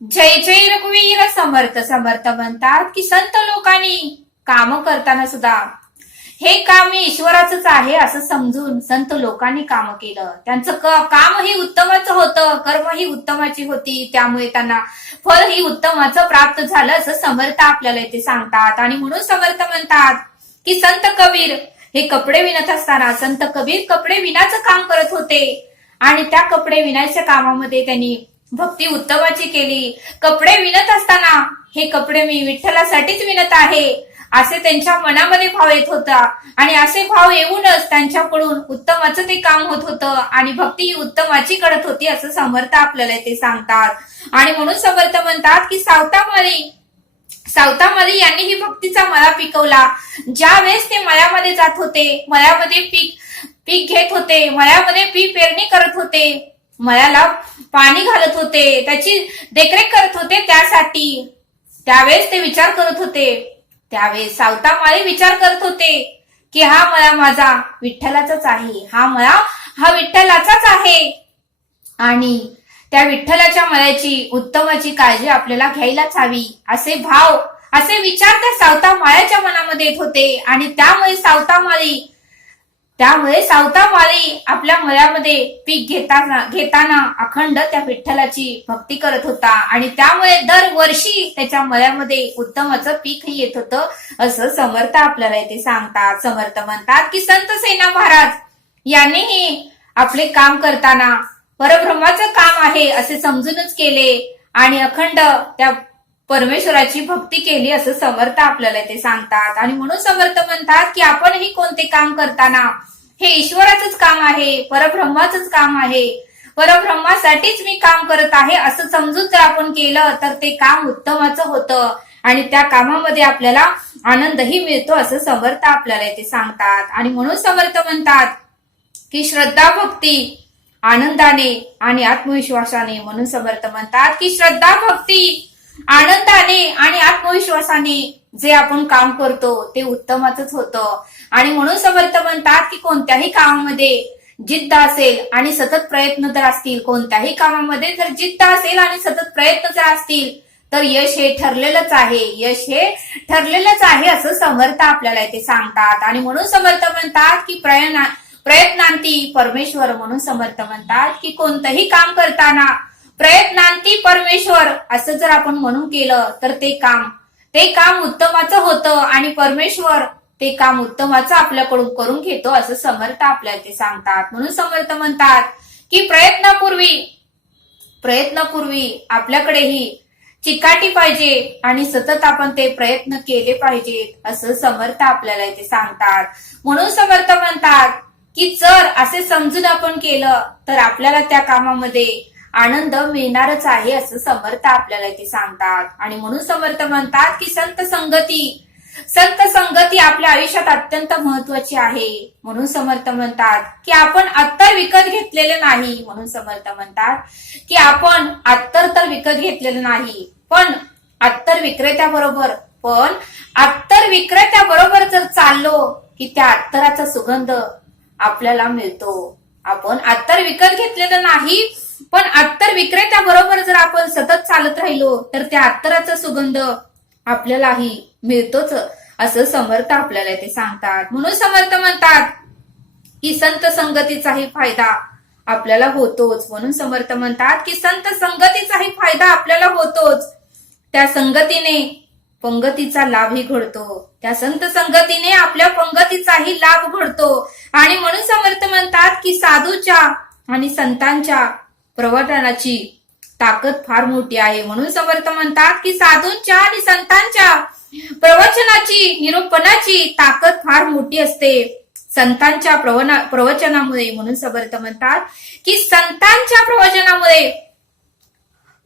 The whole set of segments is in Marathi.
जय जय रघुवीर समर्थ समर्थ म्हणतात की संत लोकांनी काम करताना सुद्धा. हे काम मी ईश्वराचंच आहे असं समजून संत लोकांनी काम केलं. त्यांचं काम ही उत्तमाचं होतं कर्म ही उत्तमाची होती. त्यामुळे त्यांना फळ ही उत्तमाचं प्राप्त झालं असं समर्थ आपल्याला इथे सांगतात. आणि म्हणून समर्थ म्हणतात की संत कबीर हे कपडे विणत असताना संत कबीर कपडे विणाचं काम करत होते. आणि त्या कपडे विणायच्या कामामध्ये त्यांनी भक्ती उत्तमाची केली. कपडे विणत असताना हे कपडे मी विठ्ठलासाठीच विणत आहे. असे त्यांच्या मनामध्ये भाव येत होता. आणि असे भाव येऊनच त्यांच्याकडून उत्तमाचं ते काम होत होतं. आणि भक्ती ही उत्तमाची करत होती असं समर्थ आपल्याला ते सांगतात. आणि म्हणून समर्थ म्हणतात की सावतामाली सावतामाली यांनी ही भक्तीचा मळा पिकवला. ज्या वेळेस ते मळ्यामध्ये जात होते मळ्यामध्ये पीक पीक घेत होते मळ्यामध्ये पीक पेरणी करत होते मळ्याला पाणी घालत होते त्याची देखरेख करत होते त्यासाठी. त्यावेळेस ते विचार करत होते. त्यावेळेस सावता माळी विचार करत होते की हा मळा माझा विठ्ठलाचाच आहे. हा मळा हा विठ्ठलाचाच आहे. आणि त्या विठ्ठलाच्या मळ्याची उत्तमाची काळजी आपल्याला घ्यायलाच हवी असे भाव असे विचार त्या सावता माळ्याच्या मनामध्ये येत होते. आणि त्यामुळे सावता माळी त्यामुळे सावतामाळी आपल्या मळ्यामध्ये पीक घेताना घेताना अखंड त्या विठ्ठलाची भक्ती करत होता. आणि त्यामुळे दरवर्षी त्याच्या मळ्यामध्ये उत्तमाचं पीकही येत होतं असं समर्थ आपल्याला इथे सांगतात. समर्थ म्हणतात की संत सेना महाराज यांनीही आपले काम करताना परब्रह्माचं काम आहे असे समजूनच केले. आणि अखंड त्या परमेश्वराची भक्ती केली असं समर्थ आपल्याला ते सांगतात. आणि म्हणून समर्थ म्हणतात की आपणही कोणते काम करताना हे ईश्वराचंच काम आहे परब्रह्माचंच काम आहे. परब्रह्मासाठीच मी काम करत आहे असं समजून जर आपण केलं तर ते काम उत्तमाचं होतं. आणि त्या कामामध्ये आपल्याला आनंदही मिळतो असं समर्थ आपल्याला ते सांगतात. आणि म्हणून समर्थ म्हणतात की श्रद्धा भक्ती आनंदाने आणि आत्मविश्वासाने म्हणून समर्थ म्हणतात की श्रद्धा भक्ती आनंदाने आणि आत्मविश्वासाने जे आपण काम करतो ते उत्तमाच होतं. आणि म्हणून समर्थ म्हणतात की कोणत्याही कामामध्ये जिद्द असेल आणि सतत प्रयत्न जर असतील कोणत्याही कामामध्ये जर जिद्द असेल आणि सतत प्रयत्न जर असतील तर यश हे ठरलेलंच आहे. यश हे ठरलेलंच आहे असं समर्थ आपल्याला इथे सांगतात. आणि म्हणून समर्थ म्हणतात की प्रयत्नांती परमेश्वर म्हणून समर्थ म्हणतात की कोणतंही काम करताना प्रयत्नांती परमेश्वर असं जर आपण म्हणून केलं तर ते काम. ते काम उत्तमाचं होतं आणि परमेश्वर ते काम उत्तमाचं आपल्याकडून करून घेतो असं समर्थ आपल्याला ते सांगतात. म्हणून समर्थ म्हणतात की प्रयत्नापूर्वी प्रयत्नापूर्वी आपल्याकडेही चिकाटी पाहिजे आणि सतत आपण ते प्रयत्न केले पाहिजेत असं समर्थ आपल्याला इथे सांगतात. म्हणून समर्थ म्हणतात की जर असे समजून आपण केलं तर आपल्याला त्या कामामध्ये आनंद मिळणारच आहे असं समर्थ आपल्याला इथे सांगतात. आणि म्हणून समर्थ म्हणतात की संत संगती संत संगती आपल्या आयुष्यात अत्यंत महत्वाची आहे. म्हणून समर्थ म्हणतात की आपण अत्तर विकत घेतलेले नाही. म्हणून समर्थ म्हणतात की आपण अत्तर तर विकत घेतलेलं नाही. पण अत्तर विक्रेत्याबरोबर पण अत्तर विक्रेत्याबरोबर जर चाललो की त्या अत्तराचा सुगंध आपल्याला मिळतो. आपण अत्तर विकत घेतलेलं नाही पण अत्तर विक्रेत्याबरोबर जर आपण सतत चालत राहिलो तर त्या अत्तराचा सुगंध आपल्यालाही मिळतोच असं समर्थ आपल्याला ते सांगतात. म्हणून समर्थ म्हणतात की संत संगतीचाही फायदा आपल्याला होतोच. म्हणून समर्थ म्हणतात की संत संगतीचाही फायदा आपल्याला होतोच. त्या संगतीने पंगतीचा लाभही घडतो. त्या संत संगतीने आपल्या पंगतीचाही लाभ घडतो. आणि म्हणून समर्थ म्हणतात की साधूच्या आणि संतांच्या प्रवर्तनाची ताकद फार मोठी आहे. म्हणून समर्थ म्हणतात की साधूंच्या आणि संतांच्या प्रवचनाची निरूपणाची ताकद फार मोठी असते. संतांच्या प्रवना प्रवचनामुळे म्हणून समर्थ म्हणतात की संतांच्या प्रवचनामुळे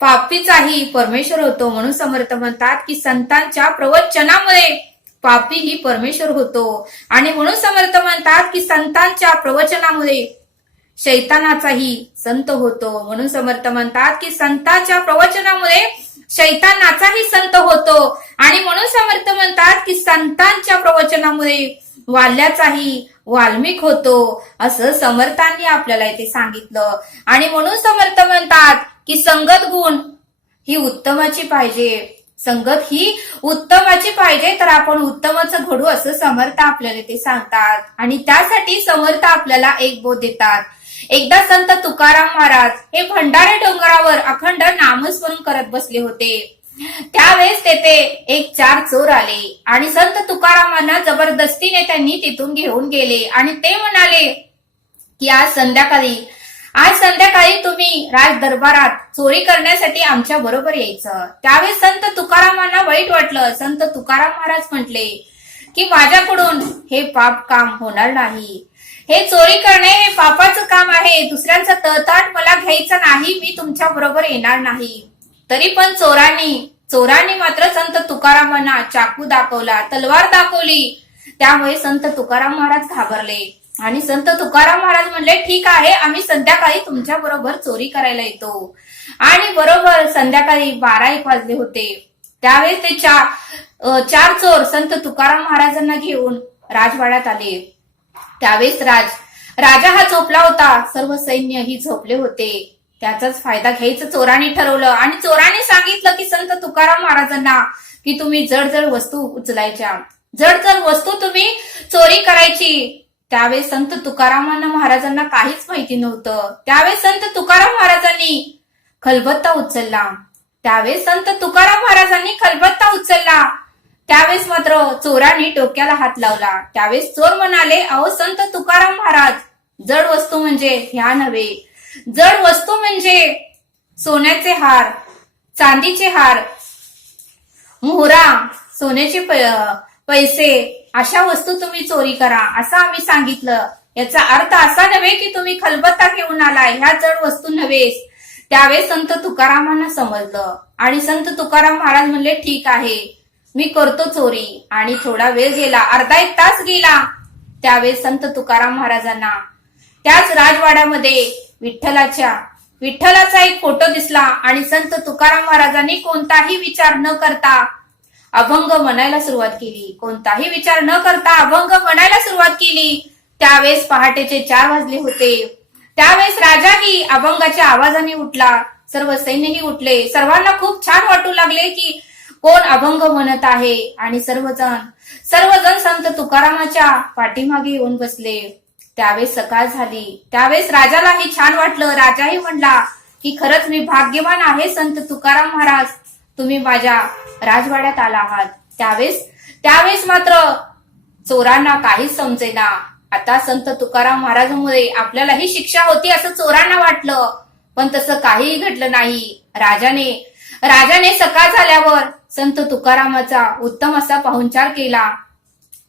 पापीचाही परमेश्वर होतो. म्हणून समर्थ म्हणतात की संतांच्या प्रवचनामुळे पापी ही परमेश्वर होतो. आणि म्हणून समर्थ म्हणतात की संतांच्या प्रवचनामुळे शैतानाचाही संत होतो. म्हणून समर्थ म्हणतात की संतांच्या प्रवचनामुळे शैतानाचाही संत होतो. आणि म्हणून समर्थ म्हणतात की संतांच्या प्रवचनामुळे वाल्याचाही वाल्मिक होतो. असं समर्थांनी आपल्याला इथे सांगितलं. आणि म्हणून समर्थ म्हणतात की संगत गुण ही उत्तमाची पाहिजे. संगत ही उत्तमाची पाहिजे तर आपण उत्तमच घडू असं समर्थ आपल्याला ते सांगतात. आणि त्यासाठी समर्थ आपल्याला एक बोध देतात. एकदा संत तुकाराम महाराज हे भंडारे डोंगरावर अखंड नामस्मरण करत बसले होते. त्यावेळेस तेथे एक चार चोर आले आणि संत तुकारामांना जबरदस्तीने त्यांनी तिथून घेऊन गेले आणि ते म्हणाले की आज संध्याकाळी आज संध्याकाळी तुम्ही राज दरबारात चोरी करण्यासाठी आमच्या बरोबर यायचं. त्यावेळेस संत तुकारामांना वाईट वाटलं. संत तुकाराम महाराज म्हटले की माझ्याकडून हे पाप काम होणार नाही. हे चोरी करणे हे पापाचं काम आहे. दुसऱ्यांचा तळताट मला घ्यायचा नाही मी तुमच्या बरोबर येणार नाही. तरी पण चोरांनी चोरांनी मात्र संत तुकारामांना चाकू दाखवला तलवार दाखवली. त्यामुळे संत तुकाराम महाराज घाबरले. आणि संत तुकाराम महाराज म्हणले ठीक आहे आम्ही संध्याकाळी तुमच्या बरोबर चोरी करायला येतो. आणि बरोबर संध्याकाळी बारा एक वाजले होते. त्यावेळेस ते चार चार चोर संत तुकाराम महाराजांना घेऊन राजवाड्यात आले. त्यावेळेस राज. राजा हा झोपला होता. सर्व सैन्य ही झोपले होते. त्याचाच फायदा घ्यायचं चोरांनी ठरवलं आणि चोरांनी सांगितलं की संत तुकाराम महाराजांना की तुम्ही जड जड वस्तू उचलायच्या. जड जड वस्तू तुम्ही चोरी करायची. त्यावेळेस संत तुकारामांना महाराजांना काहीच माहिती नव्हतं. त्यावेळेस संत तुकाराम महाराजांनी खलबत्ता उचलला. त्यावेळेस संत तुकाराम महाराजांनी खलबत्ता उचलला. त्यावेळेस मात्र चोरांनी डोक्याला हात लावला. त्यावेळेस चोर म्हणाले अहो संत तुकाराम महाराज जड वस्तू म्हणजे ह्या नव्हे. जड वस्तू म्हणजे सोन्याचे हार चांदीचे हार मोहरा सोन्याचे पैसे अशा वस्तू तुम्ही चोरी करा असं आम्ही सांगितलं. याचा अर्थ असा नव्हे की तुम्ही खलबत्ता घेऊन आलाय ह्या जड वस्तू नव्हेस त्यावेळेस संत तुकारामांना समजलं आणि संत तुकाराम महाराज म्हणले ठीक आहे. मी करतो चोरी. आणि थोडा वेळ गेला अर्धा एक तास गेला. त्यावेळेस संत तुकाराम महाराजांना त्याच राजवाड्यामध्ये विठ्ठलाच्या विठ्ठलाचा एक फोटो दिसला. आणि संत तुकाराम महाराजांनी कोणताही विचार न करता अभंग म्हणायला सुरुवात केली. कोणताही विचार न करता अभंग म्हणायला सुरुवात केली. त्यावेळेस पहाटेचे चार वाजले होते. त्यावेळेस राजाही अभंगाच्या आवाजाने उठला. सर्व सैन्यही उठले. सर्वांना खूप छान वाटू लागले की कोण अभंग म्हणत आहे? आणि सर्वजण सर्वजण संत तुकारामाच्या पाठीमागे येऊन बसले. त्यावेळेस सकाळ झाली. त्यावेळेस राजालाही छान वाटलं. राजाही म्हणला की खरंच मी भाग्यवान आहे संत तुकाराम महाराज. तुम्ही माझ्या राजवाड्यात आला आहात. त्यावेळेस त्यावेळेस मात्र चोरांना काहीच समजेना. आता संत तुकाराम महाराजांमुळे आपल्यालाही शिक्षा होती असं चोरांना वाटलं. पण तसं काहीही घडलं नाही. राजाने राजाने सकाळ झाल्यावर संत तुकारामाचा उत्तम असा पाहुणचार केला.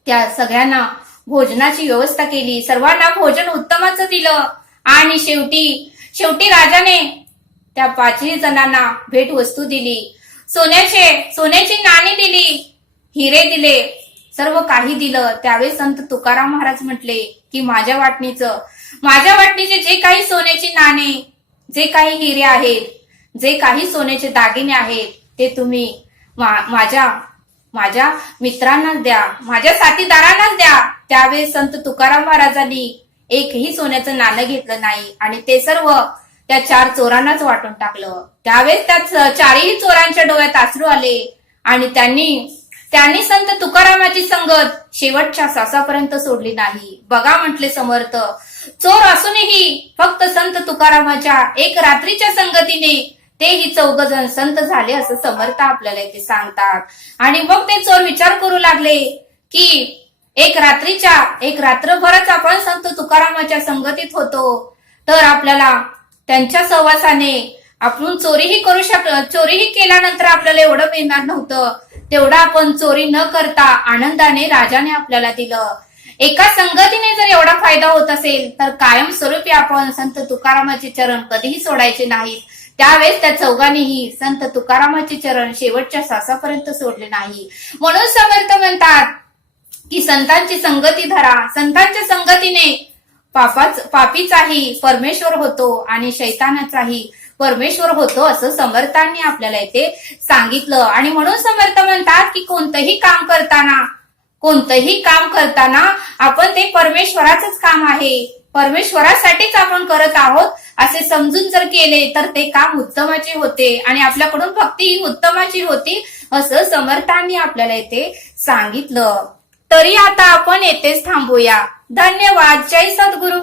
त्या सगळ्यांना भोजनाची व्यवस्था केली. सर्वांना भोजन उत्तमच दिलं. आणि शेवटी शेवटी राजाने त्या पाचही जणांना भेट वस्तू दिली. सोन्याचे सोन्याची नाणी दिली हिरे दिले सर्व काही दिलं. त्यावेळी संत तुकाराम महाराज म्हटले की माझ्या वाटणीचं माझ्या वाटणीचे जे काही सोन्याची नाणे जे काही हिरे आहेत जे काही सोन्याचे दागिने आहेत ते तुम्ही माझ्या माझ्या मित्रांनाच द्या. माझ्या साथीदारांनाच द्या. त्यावेळेस संत तुकाराम महाराजांनी एकही सोन्याचं नाणं घेतलं नाही आणि ते सर्व त्या चार चोरांनाच वाटून टाकलं. त्यावेळेस त्या चारही चोरांच्या डोळ्यात आसरू आले आणि त्यांनी त्यांनी संत तुकारामाची संगत शेवटच्या सासापर्यंत सोडली नाही. बघा म्हटले समर्थ चोर असूनही फक्त संत तुकारामाच्या एक रात्रीच्या संगतीने तेही चौघ जण संत झाले असं समर्थ आपल्याला इथे सांगतात. आणि मग ते चोर विचार करू लागले की एक रात्रीच्या एक रात्रभरच आपण संत तुकारामाच्या संगतीत होतो. तर आपल्याला त्यांच्या सहवासाने आपण चोरीही करू शक चोरीही केल्यानंतर आपल्याला एवढं मिळणार नव्हतं. तेवढं आपण चोरी न करता आनंदाने राजाने आपल्याला दिलं. एका संगतीने जर एवढा फायदा होत असेल तर कायमस्वरूपी आपण संत तुकारामाचे चरण कधीही सोडायचे नाहीत. त्यावेळेस त्या चौघांनीही संत तुकारामाचे चरण शेवटच्या श्वासापर्यंत सोडले नाही. म्हणून समर्थ म्हणतात की संतांची संगती धरा. संतांच्या संगतीने पापाच पापीचाही परमेश्वर होतो आणि शैतानाचाही परमेश्वर होतो असं समर्थांनी आपल्याला इथे सांगितलं. आणि म्हणून समर्थ म्हणतात की कोणतंही काम करताना कोणतंही काम करताना आपण ते परमेश्वराचंच काम आहे. परमेश्वरासाठीच आपण करत आहोत असे समजून जर केले तर ते काम उत्तमाचे होते आणि आपल्याकडून भक्ती उत्तमाची होती असं समर्थांनी आपल्याला येथे सांगितलं. तरी आता आपण येथेच थांबूया. धन्यवाद. जय सद्गुरू.